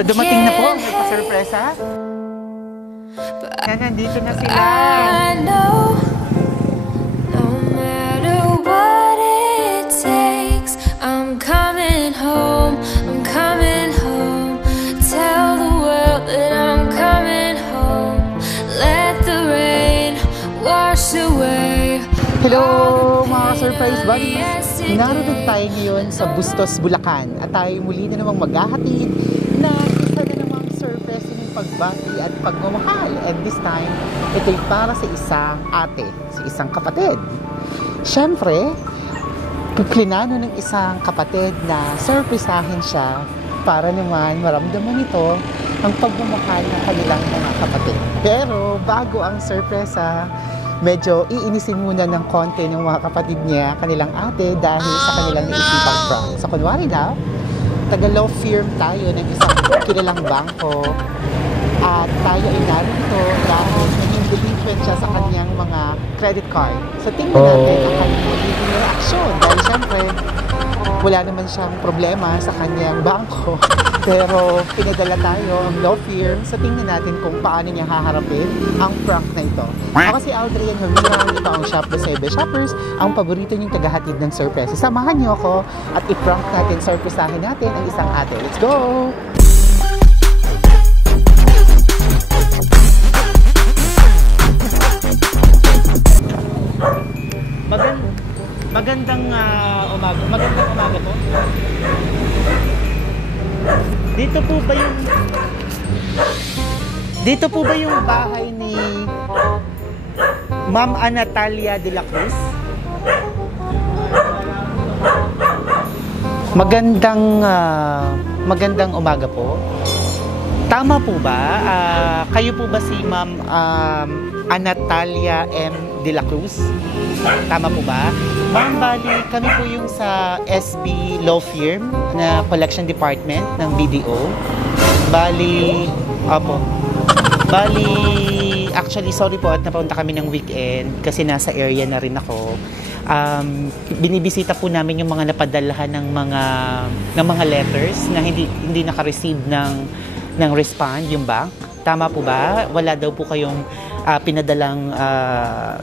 So dumating na po, nagpa-surpresa. Nandito na sila. I know, no matter what it takes, I'm coming home, I'm coming home. Tell the world that I'm coming home. Let the rain wash away. Hello mga surprise buddies! Narito tayo ngayon sa Bustos, Bulacan at tayo muli na namang maghahatid na isa na namang surprise ng pagbati at pagmamahal. And this time, ito'y para sa isang ate, sa isang kapatid. Siyempre, plinano ng isang kapatid na surprisahin siya para naman maramdaman nito ang pagmamahal ng kanilang mga kapatid. Pero bago ang surpresa, medyo iinisin muna ng konti ng mga kapatid niya, kanilang ate, dahil sa kanilang naisipang prank. So, kunwari na, taga-law firm tayo ng isang kilalang bangko at tayo ay narito dahil naging delinquent siya sa kanyang mga credit card. So, tingnan natin ang kanyang magiging reaksyon dahil syempre, wala naman siyang problema sa kanyang bangko. Pero pinadala tayo ang law firm, so tingnan natin kung paano niya haharapin ang prank na ito. Ako si Aldrian Humilang, ito ang Shop Besebe Shoppers, ang paborito niyong tagahatid ng surprise. Samahan niyo ako at i-prank natin, surprisahin natin ang isang ate. Let's go! Magandang umaga po. Dito po ba yung bahay ni Ma'am Natalia de la Cruz? Magandang umaga po. Tama po ba? Kayo po ba si Ma'am Natalia M. de la Cruz? Tama po ba? Ma'am, bali, kami po yung sa SB Law Firm na Collection Department ng BDO. Bali, actually, sorry po at napunta kami ng weekend kasi nasa area na rin ako. Binibisita po namin yung mga napadalahan ng mga letters na hindi naka-receive ng respond yung bank. Tama po ba? Wala daw po kayong pinadalang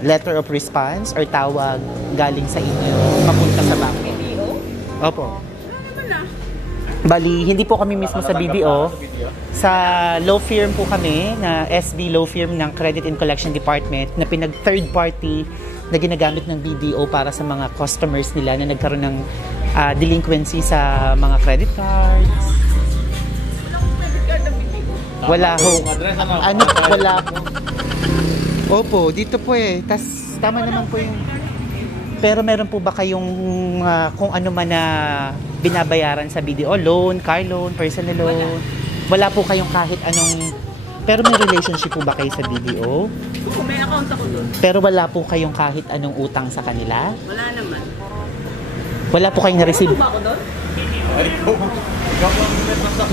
letter of response or tawag galing sa inyo mapunta sa bank. BDO? Opo. Bali, hindi po kami mismo sa BDO. Sa law firm po kami, na SB Law Firm ng Credit and Collection Department, na third party na ginagamit ng BDO para sa mga customers nila na nagkaroon ng delinquency sa mga credit cards. Wala ho. Wala po. Opo, dito po eh. Tama naman po yung... Pero meron po ba kayong kung ano man na binabayaran sa BDO? Loan, car loan, personal loan? Wala po kayong kahit anong... Pero may relationship po ba kayo sa BDO? Oo, may account ako doon. Pero wala po kayong kahit anong utang sa kanila? Wala naman. Wala po kayong na-receive? Ano ba ako doon?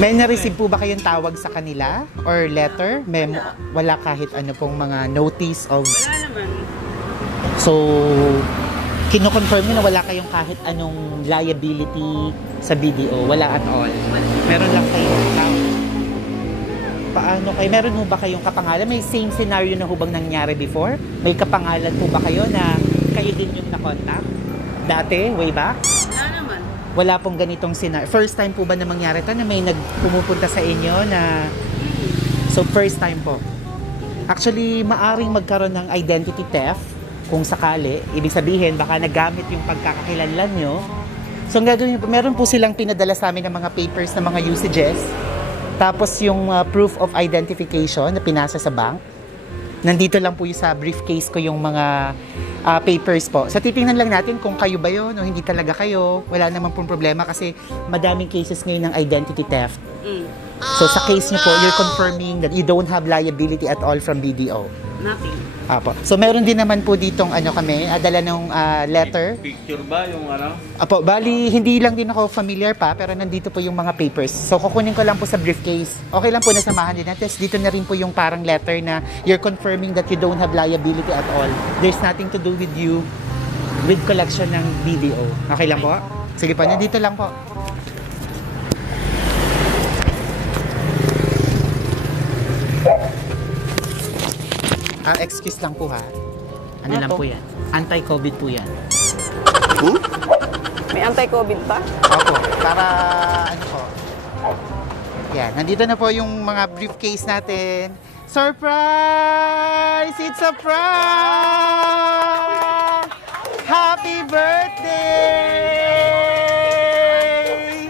May na-receive po ba kayong tawag sa kanila? Or letter? Wala kahit ano pong mga notice of... Wala naman. So, kino-confirm nyo na wala kayong kahit anong liability sa BDO? Wala at all? Meron lang kayong account. Paano kayo? Meron mo ba kayong kapangalan? May same scenario na hubang nangyari before? May kapangalan po ba kayo na kayo din yung na-contact? Dati? Way back? Wala naman. Wala pong ganitong scenario. First time po ba na mangyari ito na may nagpumupunta sa inyo na... So, first time po. Actually, maaring magkaroon ng identity theft kung sakali. Ibig sabihin, baka nagamit yung pagkakakilanlan nyo. So, ang gagawin po, meron po silang pinadala sa amin ng mga papers, ng mga usages. Tapos yung proof of identification na pinasa sa bank. Nandito lang po yung sa briefcase ko yung mga papers po. So, titingnan lang natin kung kayo ba yun o hindi talaga kayo. Wala naman pong problema kasi madaming cases ngayon ng identity theft. So, sa case niyo po, you're confirming that you don't have liability at all from BDO. Nothing. Apo. So, meron din naman po ditong kami, dala ng letter. Picture ba yung ano? Apo, bali, hindi lang din ako familiar pa, pero nandito po yung mga papers. So, kukunin ko lang po sa briefcase. Okay lang po, nasamahan din natin. Dito na rin po yung parang letter na you're confirming that you don't have liability at all. There's nothing to do with you with collection ng BDO. Okay lang po? Sige po, nandito lang po. Excuse lang po ha. Ano Ano lang to? po yan? Anti-COVID po yan. May anti-COVID pa? Opo, para ano po. Yan, nandito na po yung mga briefcase natin. Surprise! It's a prank! Happy birthday!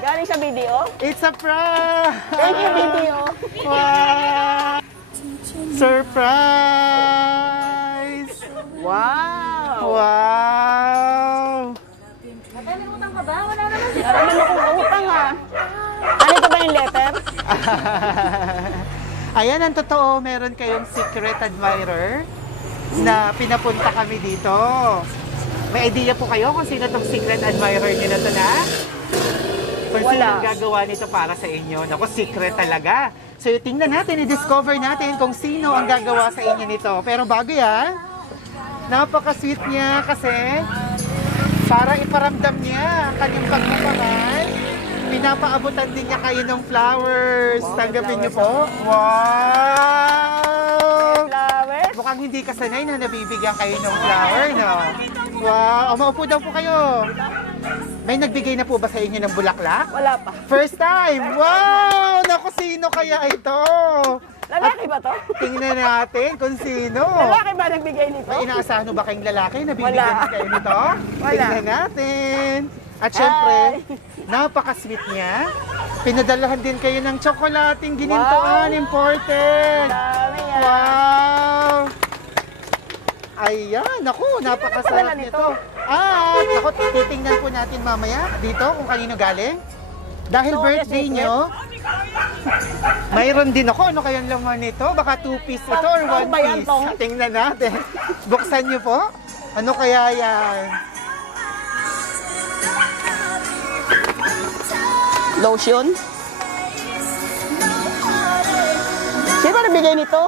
Galing sa video? It's a prank! Thank you, video. Wow! Surprise! Wow! Wow! Alam mo kung utang ha. Ano ito ba yung letter? Ayan, ang totoo, meron kayong secret admirer na pinapunta kami dito. May idea po kayo kung sino tong secret admirer nyo na to na? Kung sino Wala. ang gagawa nito para sa inyo. Naku, secret talaga. So, tingnan natin, i-discover natin kung sino ang gagawa sa inyo nito. Pero bago yan, napaka-sweet niya kasi para iparamdam niya ang kanyang pagmamahal. Pinapaabutan din niya kayo ng flowers. Wow, Tanggapin niyo flowers, po. Wow! Flowers? Mukhang hindi ka sanay na nabibigyan kayo ng flower, no? Wow! O, maupo daw po kayo. May nagbigay na po ba sa inyo ng bulaklak? Wala pa. First time! Wow! Naku, sino kaya ito? Lalaki ba to? Tingnan natin kung sino. Lalaki ba nagbigay nito? May inaasahan ba kayong lalaki na bibigyan Wala. kayo nito? Wala. Tingnan natin. At syempre, napaka-sweet niya. Pinadalahan din kayo ng tsokolating ginintuan, Wow. imported. Dami yan. Wow! Ayan, naku, napakasarap Sino pala nito. At, naku, titingnan po natin mamaya dito kung kanino galing. Dahil Victoria's birthday Secret. nyo, mayroon din ako. Ano kayang laman nito? Baka 2-piece ito or Tong ba yan, 1-piece. tong? Tingnan natin. Buksan nyo po. Ano kaya yan? Lotion? Sino ba nagbigay nito?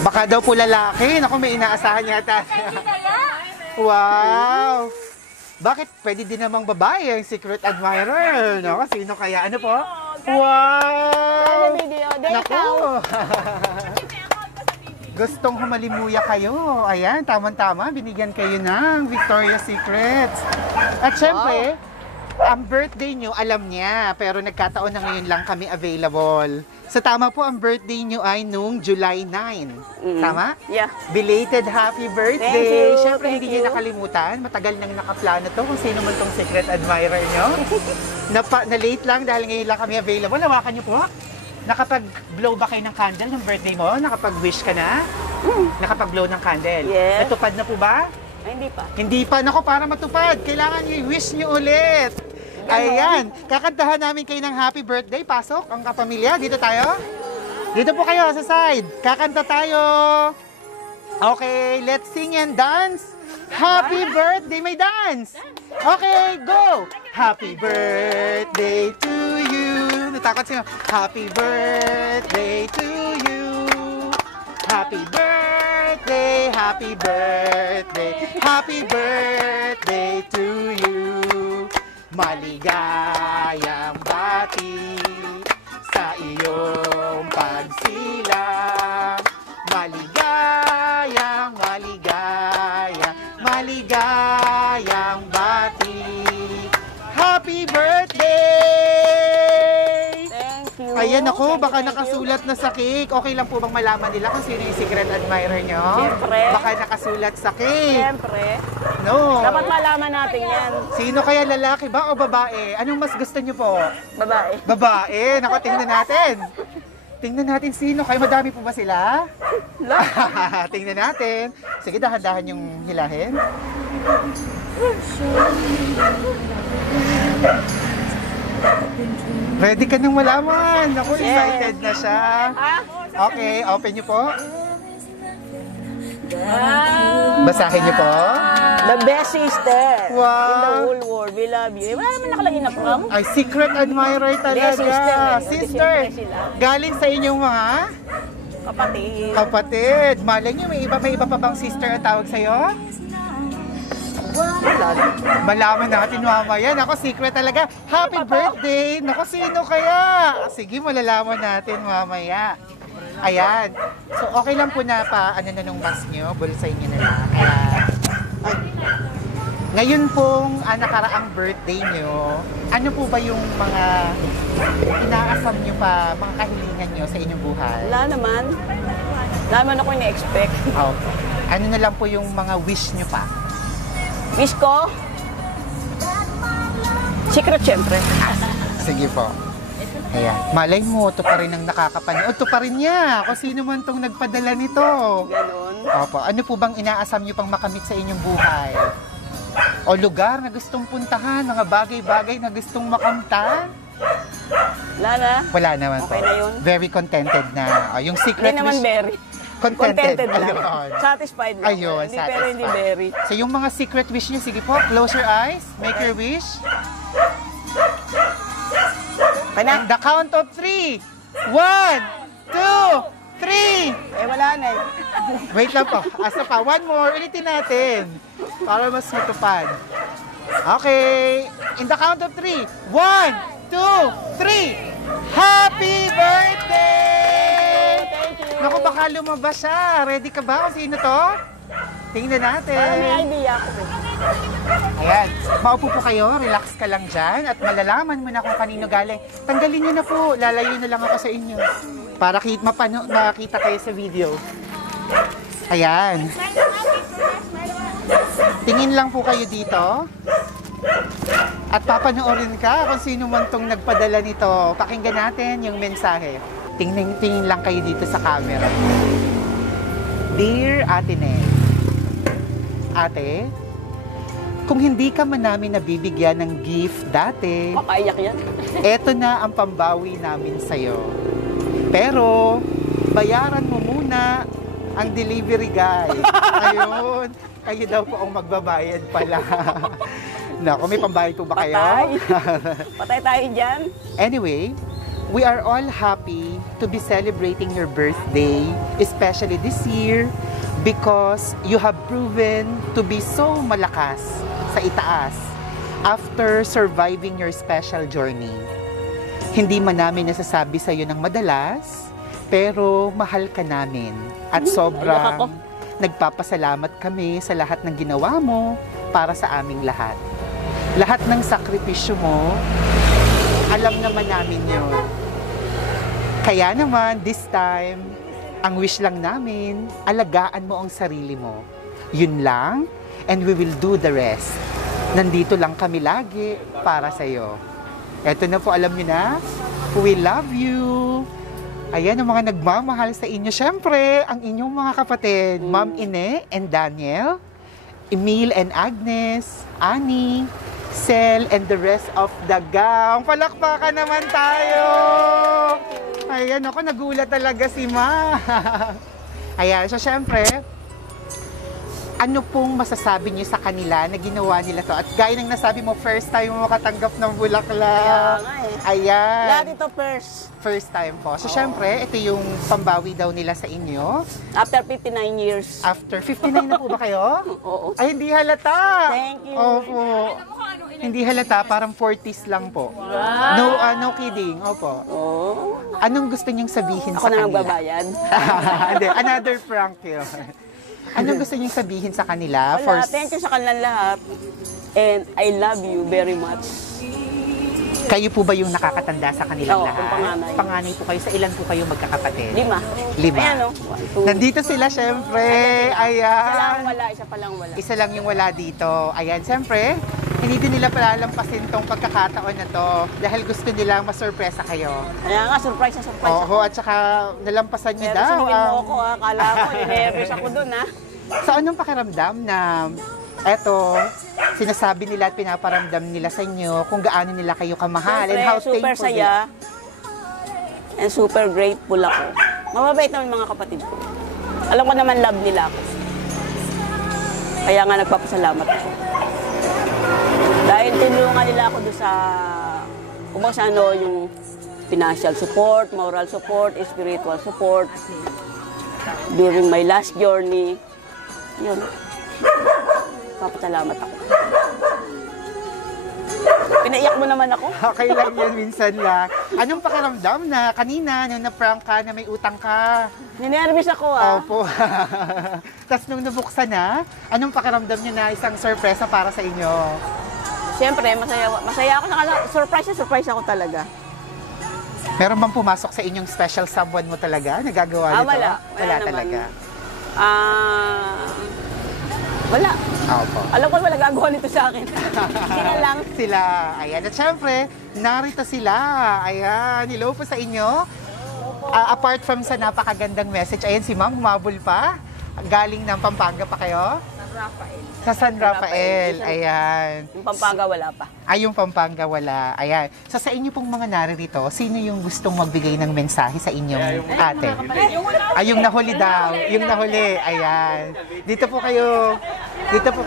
Baka daw po lalaki. Naku, may inaasahan yata. Wow! Bakit pwede din namang babae ang secret admirer? No? Sino kaya? Ano po? Wow! Ano video? Day Naku! count. Gustong humalimuya kayo. Ayan, tama-tama. Binigyan kayo ng Victoria's Secrets. At syempre, ang birthday nyo, alam niya. Pero nagkataon na ngayon lang kami available. So tama po, ang birthday nyo ay noong July 9. Tama? Yeah. Belated happy birthday! Thank you, Siyempre, thank hindi niyo you. nakalimutan. Matagal nang nakaplano to kung sino man tong secret admirer nyo. Na-late lang dahil ngayon lang kami available. Hawakan niyo po. Nakapag-blow ba kayo ng candle ng birthday mo? Nakapag-wish ka na? Nakapag-blow ng candle? Yes. Natupad na po ba? Ay, hindi pa. Hindi pa. Nako, para matupad, kailangan nyo i-wish nyo ulit. Ayan. Kakantahan namin kayo ng happy birthday. Pasok ang kapamilya. Dito tayo. Dito po kayo sa side. Kakanta tayo. Okay, let's sing and dance. Happy birthday. May dance. Okay, go. Happy birthday to you. Natakot siya. Happy birthday to you. Happy birthday, happy birthday, happy birthday to you. Maligayang bati sa iyong pagsilang. Maligayang, maligayang, maligayang bati. Happy birthday! Thank you. Ayan ako, baka Thank you. nakasulat na sa cake. Okay lang po bang malaman nila kung sino yung secret admirer nyo? Siyempre. Baka nakasulat sa cake. Siyempre. No. Dapat malaman natin yan. Sino kaya, lalaki ba o babae? Anong mas gusto nyo po? Babae. Babae. Naku, tingnan natin. Tingnan natin sino. Kayo madami po ba sila? Tingnan natin. Sige, dahan-dahan yung hilahin. Ready ka nang malaman. Ako, excited na siya. Ah? Okay, open niyo po. Wow. Basahin niyo po. The best sister in the Wow. whole world. We love you. Wala naman nakalagay na from. Ay, secret admirer talaga. Yes, sister, eh. Sister, Siyempre sila. galing sa inyong mga Kapatid. kapatid. Malay niyo, may iba pa bang sister ang tawag sa'yo? Malaman natin mamaya. Naku, secret talaga. Happy birthday! Naku, sino kaya? Sige, malalaman natin mamaya. Ayan. So, okay lang po na ano na nung mask nyo, bulsay nyo na lang. Ayan. Ngayon pong nakaraang birthday nyo, ano po ba yung mga inaasam nyo pa, mga kahilingan nyo sa inyong buhay? Wala naman. Wala naman ako ina-expect. Okay. Ano na lang po yung mga wish nyo pa? Wish ko, secret syempre. Sige po. Ayan. Malay mo, ito pa rin ang nakakapanood. Ito pa rin niya. Kung sino man itong nagpadala nito. Ganon. Opo. Ano po bang inaasam nyo pang makamit sa inyong buhay? O lugar na gustong puntahan? Mga bagay-bagay na gustong makamtan? Wala na. Wala naman Okay po. na yun. Very contented na. O, yung secret Hindi naman wish. very. Contented. lang. Ayun. Satisfied lang. Ayun, Hindi, pero hindi satisfied. very. So yung mga secret wish nyo, sige po, close your eyes, make your wish. Okay na? And the count of 3. 1, 2, 3. Eh, wala na eh. Wait lang po. Asa pa. One more. Ulitin natin. Para mas matupad. Okay. In the count of 3. 1, 2, 3. Happy birthday! Thank you. Naku, baka lumabas siya. Ready ka ba kung sino to? Tingnan natin. Parang may idea ako eh. Ayan. Maupo po kayo. Relax ka lang dyan. At malalaman mo na kung kanino galing. Tanggalin nyo na po. Lalayo na lang ako sa inyo. Para makita kayo sa video. Ayan. Tingin lang po kayo dito. At papanoorin ka kung sino man tong nagpadala nito. Pakinggan natin yung mensahe. Tingin lang kayo dito sa camera. Dear Ate Nel, Ate, kung hindi ka man namin nabibigyan ng gift dati, Papaiyak yan. eto na ang pambawi namin sa'yo. Pero, bayaran mo muna ang delivery guy. Ayun, kayo daw po ang magbabayad pala. Naku, may pambayad po ba kayo? Patay. Patay tayo dyan. Anyway, we are all happy to be celebrating your birthday, especially this year, because you have proven to be so malakas sa itaas after surviving your special journey. Hindi man namin nasasabi sa iyo ng madalas, pero mahal ka namin at sobrang nagpapasalamat kami sa lahat ng ginawa mo para sa aming lahat. Lahat ng sakripisyo mo, alam naman namin yun. Kaya naman, this time, ang wish lang namin, alagaan mo ang sarili mo. Yun lang, and we will do the rest. Nandito lang kami lagi para sa'yo. Eto na po, alam niyo na, we love you. Ayan ang mga nagmamahal sa inyo. Siyempre, ang inyong mga kapatid, Ma'am Ine and Daniel, Emil and Agnes, Annie, Sel, and the rest of the gang. Palakpakan naman tayo! Ayan, ako, nagulat talaga si Ma. Ayan, so syempre, ano pong masasabi niyo sa kanila na ginawa nila to? At gaya ng nasabi mo, first time mo makatanggap ng bulaklak. Kaya nga eh. Ayan. Lahat ito first. First time po. So, syempre, ito yung pambawi daw nila sa inyo. After 59 years. After 59 na po ba kayo? Oo. Ay, hindi halata. Thank you. Opo. Hindi halata, parang 40s lang po. No, no kidding. Opo. Oo. Anong gusto niyong sabihin Ako sa na kanila? magbabayad. Hindi, another prank yun. Anong gusto niyong sabihin sa kanila? Wala, thank you sa kanilang lahat. And I love you very much. Kayo po ba yung nakakatanda sa kanilang Oo, lahat? ang panganay. Panganay po kayo. Sa ilan po kayo magkakapatid? 5. Lima. Ayan o. 1, 2. Nandito sila, syempre. Ayan. Isa lang wala, isa pa lang wala. Isa lang yung wala dito. Ayan, syempre, hindi din nila palalampasin tong pagkakataon na to dahil gusto nilang masurpresa kayo. Kaya nga, surprise na surprise ako. Oo, at saka nalampasan niyo Pero daw. sinungin mo ako ha. Kala ko, nervous ako dun ha. So, anong pakiramdam na eto, sinasabi nila at pinaparamdam nila sa inyo kung gaano nila kayo kamahal and how super thankful saya. And super grateful ako. Mababait naman mga kapatid ko. Alam ko naman love nila ako. Kaya nga nagpapasalamat ako. Dahil tinulungan nila ako doon sa, kung sa ano, yung financial support, moral support, spiritual support, during my last journey. Yun. Papasalamat ako. Pinaiyak mo naman ako. Okay lang yan, minsan lang. Anong pakiramdam na kanina, nung na-prank ka na may utang ka? Ninervous ako ah. Opo. Tapos nung nabuksan na, anong pakiramdam niyo na isang sorpresa para sa inyo? Siyempre, masaya ako. Surprise ako talaga. Meron bang pumasok sa inyong special someone mo talaga? Nagagawa nito? Wala. Wala naman. talaga. Wala. Opo. Alam ko wala gagawa nito sa akin. Sila lang. Sila. Ayan. At syempre, narito sila. Ayan. Hello po sa inyo. Apart from sa napakagandang message, ayan si Ma'am, humabol pa. Galing ng Pampanga pa kayo? Sa San Rafael. Ayan. Yung Pampanga wala pa. Yung Pampanga wala. Ayan. So sa inyo pong mga naririto, sino yung gustong magbigay ng mensahe sa inyong ate? Yung nahuli daw. Yung nahuli. Ayan. Dito po kayo. Dito po.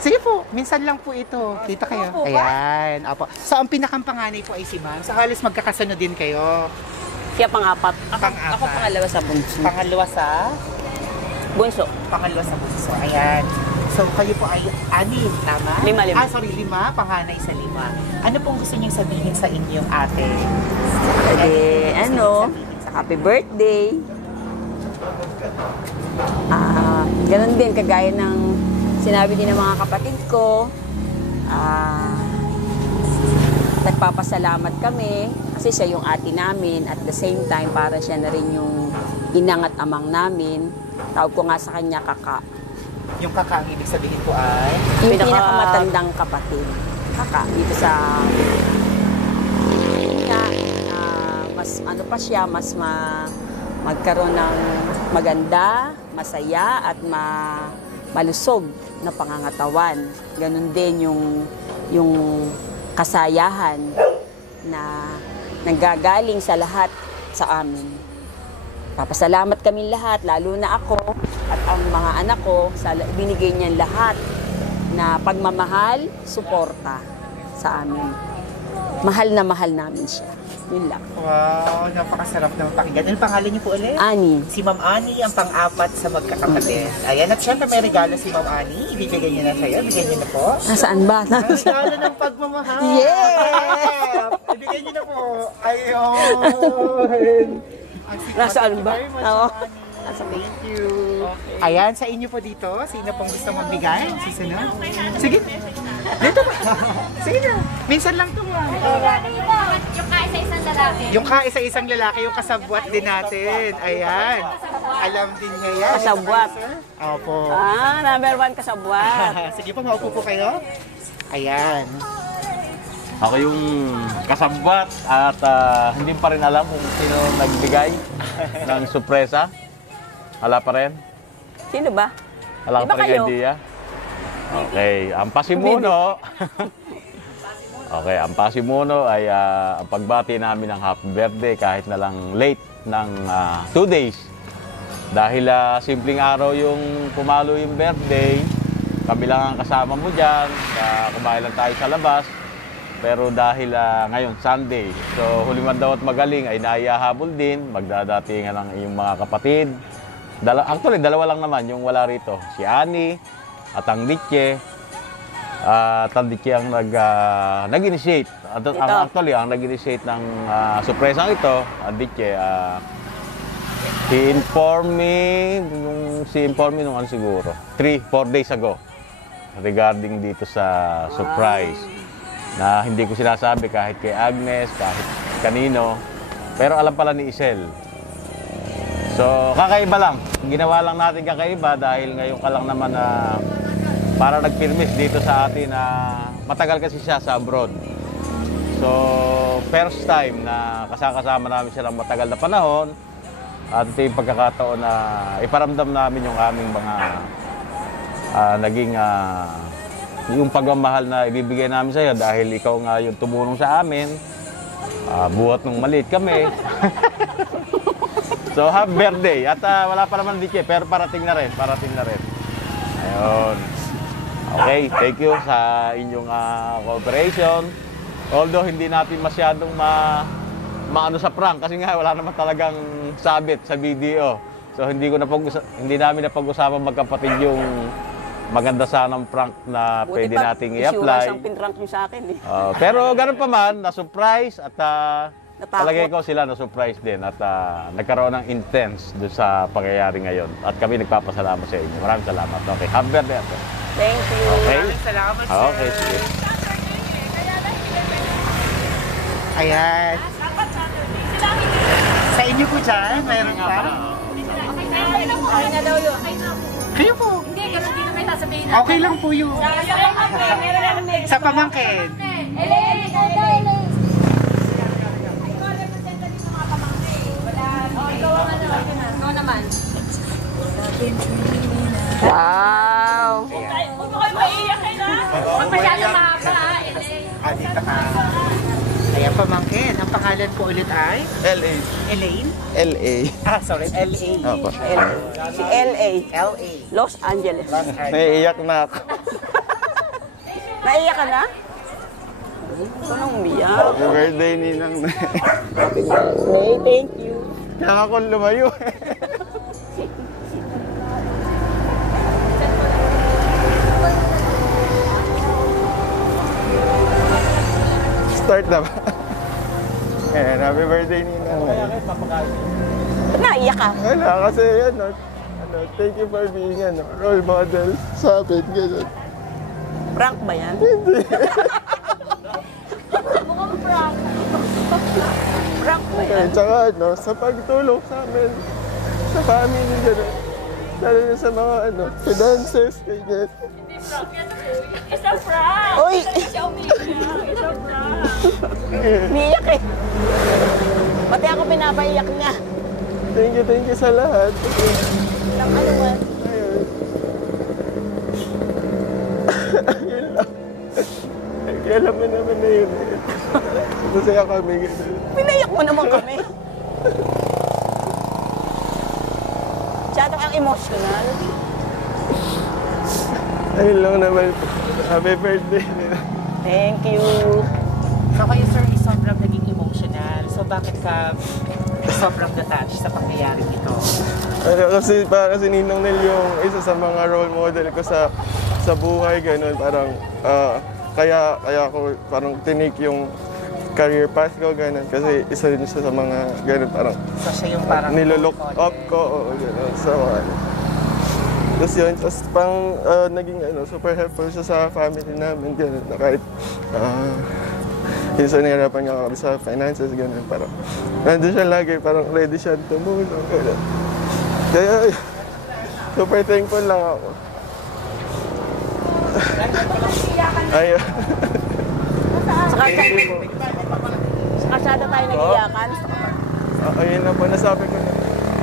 Sige po. Minsan lang po ito. Dito kayo. Ayan. Opo. So ang pinakampanganay po ay si Ma'am. So halos magkakasunod din kayo. Siya pang-apat. Pang-apat. Ako pangalawa sa bunso. Pangalawa sa? Bunso. Pangalawa sa bunso. Ayan. So, kayo po ay 6, tama? 5. Sorry, 5. Panganay sa 5. Ano pong gusto niyong sabihin sa inyong ate? Happy birthday. Ganun din, kagaya ng sinabi din ng mga kapatid ko. Nagpapasalamat kami kasi siya yung ate namin. At the same time, para siya na rin yung inang at amang namin. Tawag ko nga sa kanya kaka. Yung kaka, ang ibig sabihin po ay? Yung pinakamatandang kapatid. Kaka, dito sa... mas ano pa siya, mas magkaroon ng maganda, masaya, at malusog na pangangatawan. Ganun din yung kasayahan na nanggagaling sa lahat sa amin. Papasalamat kami lahat, lalo na ako at ang mga anak ko, binigay niyan lahat na pagmamahal, suporta sa amin. Mahal na mahal namin siya. Yun lang. Wow, napakasarap ng pakinggan. Ano pangalan niyo po ulit? Ani. Si Ma'am Ani, ang pang-apat sa magkakapatid. Ayan, at syempre may regalo si Ma'am Ani. Ibibigay niyo na sa'yo. Ibigay niyo na po. Nasaan ba? Ang regalo ng pagmamahal. Yeah! Ibigay niyo na po. Ayun. Nasaan ba? Oo. Thank you. Ayan, sa inyo po dito. Sino pong gusto magbigay? Susunod? Sige. Dito ba? Sige na. Minsan lang ito. Yung kaisa-isang lalaki. Yung kaisa-isang lalaki, yung kasabwat din natin. Ayan. Alam din niya yan. Kasabwat. Opo. Number 1 kasabwat. Sige po, maupo po kayo. Ayan. Ako yung kasabwat at hindi pa rin alam kung sino nagbigay ng sorpresa. Wala pa rin? Sino ba? Wala Iba pa rin kayo? idea? Okay, ang pasimuno. Okay, ang pasimuno ay ang pagbati namin ng happy birthday kahit na lang late ng 2 days. Dahil simpleng araw yung pumalo yung birthday, kami lang ang kasama mo dyan, kumain lang tayo sa labas. Pero dahil ngayon, Sunday, so huli man daw at magaling ay naihahabol din, magdadatingan ng iyong mga kapatid. Actually, dalawa lang naman yung wala rito. Si Ani at ang Litche. At ang Litche ang nag-initiate. Actually, ang nag-initiate ng surpresang ito, ang Litche, si-inform me nung ano siguro, 3-4 days ago regarding dito sa surprise. Na hindi ko sinasabi kahit kay Agnes, kahit kanino. Pero alam pala ni Isel. So, kakaiba lang. Ginawa lang natin kakaiba dahil ngayon ka lang naman na para nagpirmis dito sa atin na matagal kasi siya sa abroad. So, first time na kasama namin siya ng matagal na panahon at ito yung pagkakataon na iparamdam namin yung aming mga naging yung pagmamahal na ibibigay namin sa iyo dahil ikaw nga yung tumulong sa amin. Buhat nung maliit kami. So, happy birthday. At wala pa naman Litche, pero parating na rin. Ayun. Okay, thank you sa inyong cooperation. Although hindi natin masyadong maano sa prank kasi nga wala naman talagang sabit sa video. So, hindi namin napag-usapan magkapatid maganda sanang prank na pwede nating i-apply. Buti pa, pinrank nyo sa akin eh. Pero ganun pa man, na-surprise at Natakot. palagay ko sila na-surprise din at nagkaroon ng intense doon sa pangyayari ngayon. At kami nagpapasalamat sa inyo. Maraming salamat. Okay, happy birthday. Thank you. Okay? Maraming salamat, sir. Okay, sige. Ayan. Sa inyo po dyan, mayroon pa? Okay na daw yun. Kayo po. Hindi, ganun din naman sasabihin Okay lang po yun. Sa pamangkin. Elaine, ikaw daw, Elaine. Ikaw naman. Wow. Huwag masyadong mahaba, Elaine. Dito ka. Ayan, pamangkin. Ang pangalan po ulit ay? LA. Elaine? LA. Sorry, L.A. Opo. Si LA. L.A. Los Angeles. Naiiyak na ako. Naiyak ka na? Ito nang umiyak. Happy birthday, Ninang. Hey, thank you. Kaya ako lumayo. Start na ba? Ayan, happy birthday, Ninang. Ba't naiyak ka? Wala, kasi thank you for being role model sa akin, gano'n. Prank ba yan? Mukhang prank. Prank ba yan? Okay, tsaka sa pagtulong sa amin, sa family, gano'n. Lalo na sa mga finances, ganyan. It's a prank. Uy! Siya umiiyak. It's a prank. Umiiyak eh. Pati ako pinapaiyak niya. Thank you sa lahat. Nang ano man. Ayun. Ayun lang. Kaya alam mo naman na yun. Masaya kami. Pinayak mo naman kami. Masyadong ang emotional. Ayun lang naman po. Happy birthday nila. Thank you. So kayo, sir, is sobrang naging emotional. So bakit ka sobrang detached sa pangyayaring ito? Kasi parang si Ninong Nel yung isa sa mga role model ko sa buhay, gano'n. Parang kaya ako parang tinik yung career path ko, gano'n. Kasi isa rin siya sa mga gano'n, parang So siya yung parang nilolook up ko, o gano'n. So, tapos yun, tapos pang naging super helpful siya sa family namin, gano'n. Na kahit minsan nahirapan nga kami sa finances, gano'n. Parang nandun siya lagi, parang ready siya tumulong, gano'n. Kaya super thankful lang ako. Ayun. Sa kasada tayo nag-iyakan. Ayun na po, nasabi ko na.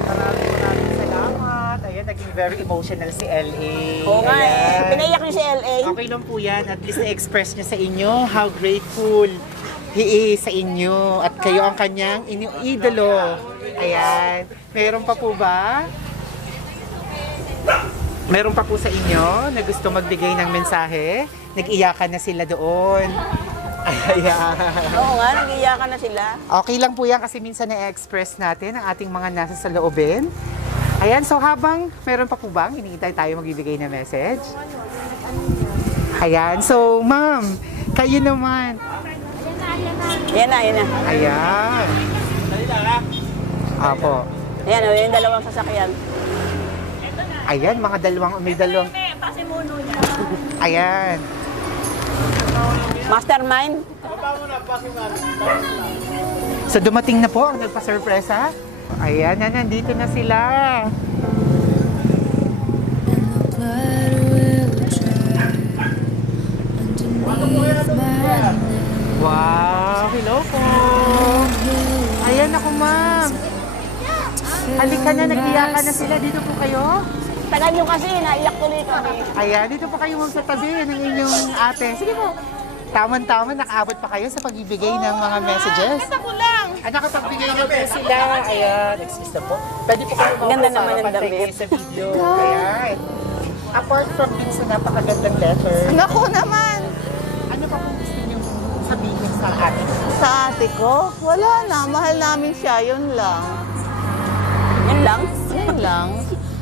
Maraming salamat. Ayan, naging very emotional si L.A. Oo nga eh. Ayan. Pinaiyak niyo si LA. Okay lang po yan. At least na-express niya sa inyo how grateful he is sa inyo. At kayo ang kanyang idolo. Ayan. Meron pa po ba? Meron pa po sa inyo na gusto magbigay ng mensahe? Nag-iyakan na sila doon. Ayan. Oo nga, nag-iyakan na sila. Okay lang po yan kasi minsan na-express natin ang ating mga nasa sa loobin. Ayan, so habang meron pa po bang iniintay tayo magbibigay na message? Ayan, so ma'am, kayo naman. Yan na, yan na. Ayan. Apo. Yan, yung dalawang sasakyan. Ayan, may dalawang. Ayan. Mastermind. So dumating na po ang nagpa-surpresa. Ayan na, nandito na sila. Wow, hello po. Ayan ako, ma'am. Halika na, nag-iyakan na sila. Dito po kayo. Tagal nyo kasi, naiyak tuloy kami. Ayan, dito po kayo, ma'am, sa tabi ng inyong ate. Sige po. Tama-tama, nakaabot pa kayo sa pagbibigay ng mga messages. Ako lang. Nakapagbigay na po sila. Ayan, excuse na po. Pwede po kayo Ganda mawala naman para ng pantay damit. kayo sa video. Ayan. Apart from din sa napakagandang letter, Naku naman, ano pa po gusto niyo sabihin sa atin? sa ate ko, wala na, mahal namin siya, yun lang. Yan lang. Yun lang.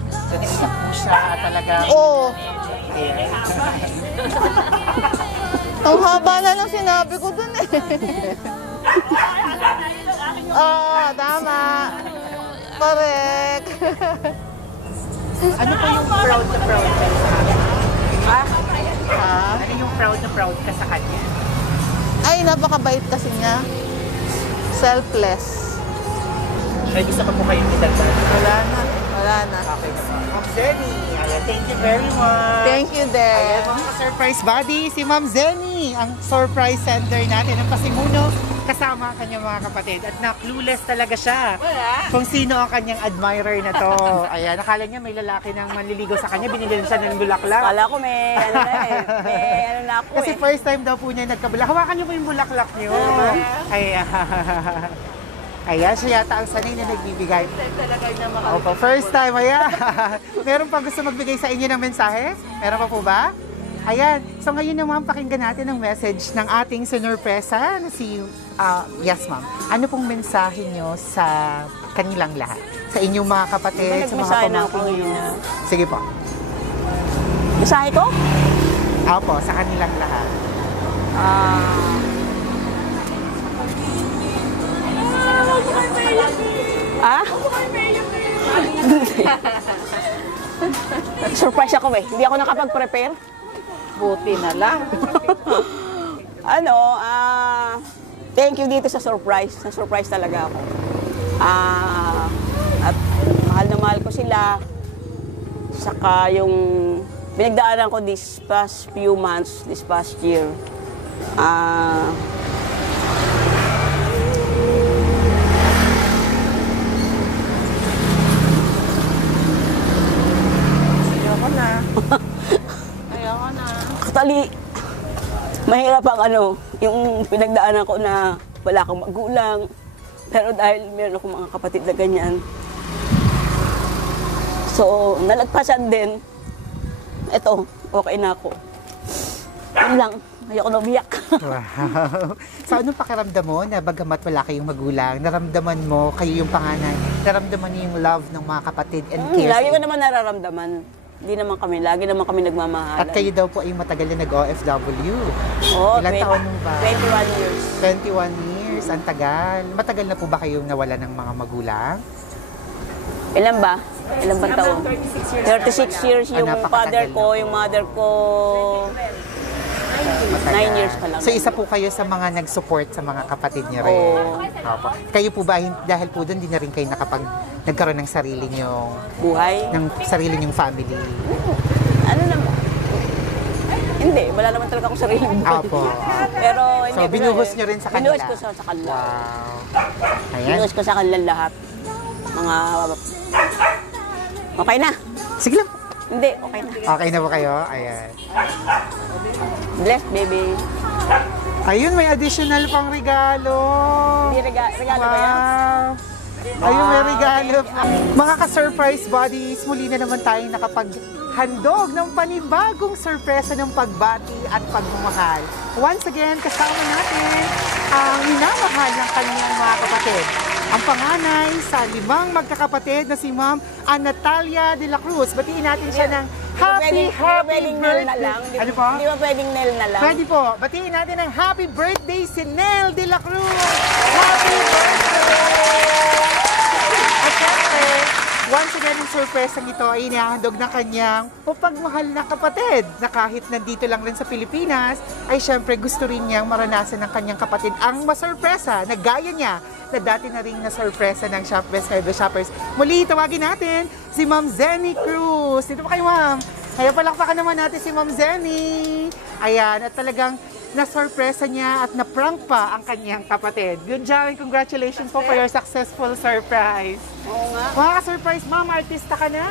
So, naiyak po siya talaga. Oo, Ang haba na ng sinabi ko dun eh. Oo, tama. Correct. Ano po yung proud na proud ka sa kanya? Ha? Ano yung proud na proud ka sa kanya? Ay, napakabait kasi niya. Selfless. May gusto ka po kayong idagdag? Wala na. Wala na. Okay na po. Ma'am Zenny, ayan, thank you very much. Thank you, Ayan, Dad. mga surprise buddy, si Ma'am Zenny, ang surprise sender natin, ang pasimuno, kasama ang kanyang mga kapatid. At na-clueless talaga siya kung sino ang kanyang admirer na to. Ayan, nakala niya may lalaki nang manliligaw sa kanya, binili siya ng bulaklak. Kala ko may ano na eh. May ano na ako Kasi eh. first time daw po niya nagkabula. Hawakan niyo po yung bulaklak niyo. Ayan. Ayan, siya yata ang sanay na nagbibigay. Opo, first time, ayan. Meron pa gusto magbigay sa inyo ng mensahe? Meron pa po ba? Ayan, so ngayon naman pakinggan natin ang message ng ating sinurpresa na si Yes Ma'am. Ano pong mensahe niyo sa kanilang lahat? Sa inyong mga kapatid, sa mga Nagmensahe na ako pamangkin niyo? yun. Sige po. Mensahe ko? Opo, sa kanilang lahat. Surprise ako eh. Hindi ako nakapag-prepare. Buti na lang. Thank you dito sa surprise. Na-surprise talaga ako. At mahal na mahal ko sila. Saka yung pinagdaanan ko this past few months, this past year. Ayoko na. Actually, mahirap ang yung pinagdaanan ko na wala akong magulang. Pero dahil meron akong mga kapatid na ganyan. So, nalagpasan din. Ito, okay na ako. Yun lang, ayoko na umiyak. Wow. So, anong pakiramdam mo na bagamat wala kayong magulang, naramdaman mo kayo yung panganay, naramdaman niyo yung love ng mga kapatid and care? Lagi ko naman nararamdaman. Lagi naman kami nagmamahalan. At kayo daw po ay matagal na nag-OFW. Oo, Ilan taon mo ba? 21 years. 21 years, ang tagal. Matagal na po ba kayong nawala ng mga magulang? Ilan ba? Ilan bang taon? 36 years yung napakatagal father na ko, po. yung mother ko. 9 years pa lang. So, isa po kayo sa mga nag-support sa mga kapatid niyo rin? Oo. Opo. Kayo po ba, dahil po doon, di na rin kayo nagkaroon ng sarili niyong, Buhay? ng sarili niyong family? Ano naman? Hindi, wala naman talaga akong sarili buhay. Opo. Pero hindi So, ko binuhos na- niyo rin sa kanila? Binuhos ko sa kanila. Wow. Ayan. Binuhos ko sa kanila lahat. Mga... Okay na. Sige lang. Hindi, okay na. Okay na ba kayo? Ayan. Bless, baby. Ayun, may additional pang regalo. Hindi, regalo ba yan? Wow. Ayun, may regalo pa. Mga ka-surprise buddies, muli na naman tayong nakapaghandog ng panibagong sorpresa ng pagbati at pagmamahal. Once again, kasama natin ang minamahal ng kanyang mga kapatid. Ang panganay sa 5 magkakapatid na si Ma'am Natalia de la Cruz. Batiin natin siya ng happy pwedeng nail na birthday. lang. Ano po? Hindi ba pwedeng nail na lang? Pwede po. Batiin natin ng happy birthday si Nel de la Cruz. Happy birthday! At syempre, once again, ang surpresang ito ay inihahandog ng kanyang pagmahal na kapatid na kahit nandito lang rin sa Pilipinas, ay syempre gusto rin niyang maranasan ng kanyang kapatid ang masurpresa na gaya niya na dati na rin na surpresa ng Shop Best Cargo Shoppers. Muli, tawagin natin si Ma'am Zenny Cruz. Dito pa kayo, Ma'am. Kaya palakpakan naman natin si Ma'am Zenny. Ayan, at talagang na-surpresa niya at na-prank pa ang kanyang kapatid. Good job and congratulations po for your successful surprise. Oo nga. Mga ka-surprise, Ma'am, artista ka na.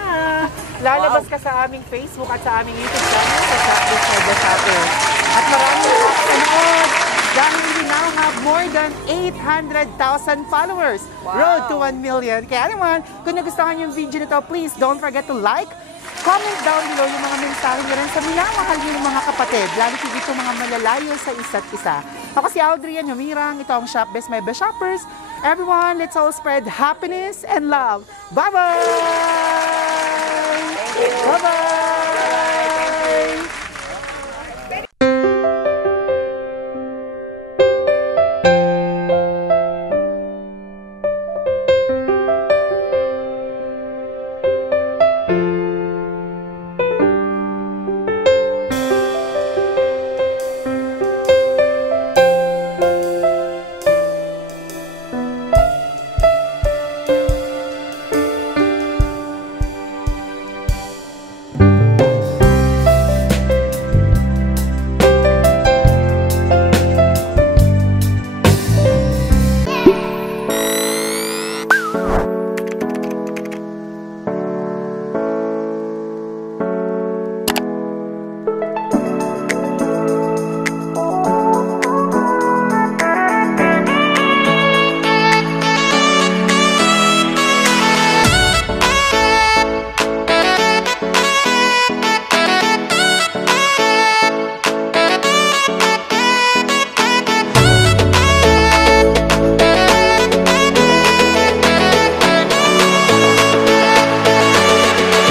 Lalabas ka sa aming Facebook at sa aming YouTube channel sa Shop Best Cargo Shoppers. At maraming nakakanood dahil we now have more than 800,000 followers. Wow. Road to 1 million. Kaya naman, kung nagustuhan yung video nito, please don't forget to like, comment down below yung mga mensahe nyo rin sa minamahal nyo ng mga kapatid, lalo higit yung mga malalayo sa isa't isa. Ako si Audrian Humirang, ito ang Shop Best My Best Shoppers. Everyone, let's all spread happiness and love. Bye-bye! Thank you. Bye-bye!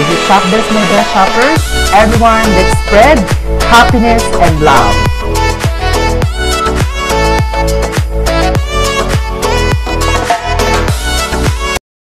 you, Shop Best My Best shoppers, everyone, let's spread happiness and love.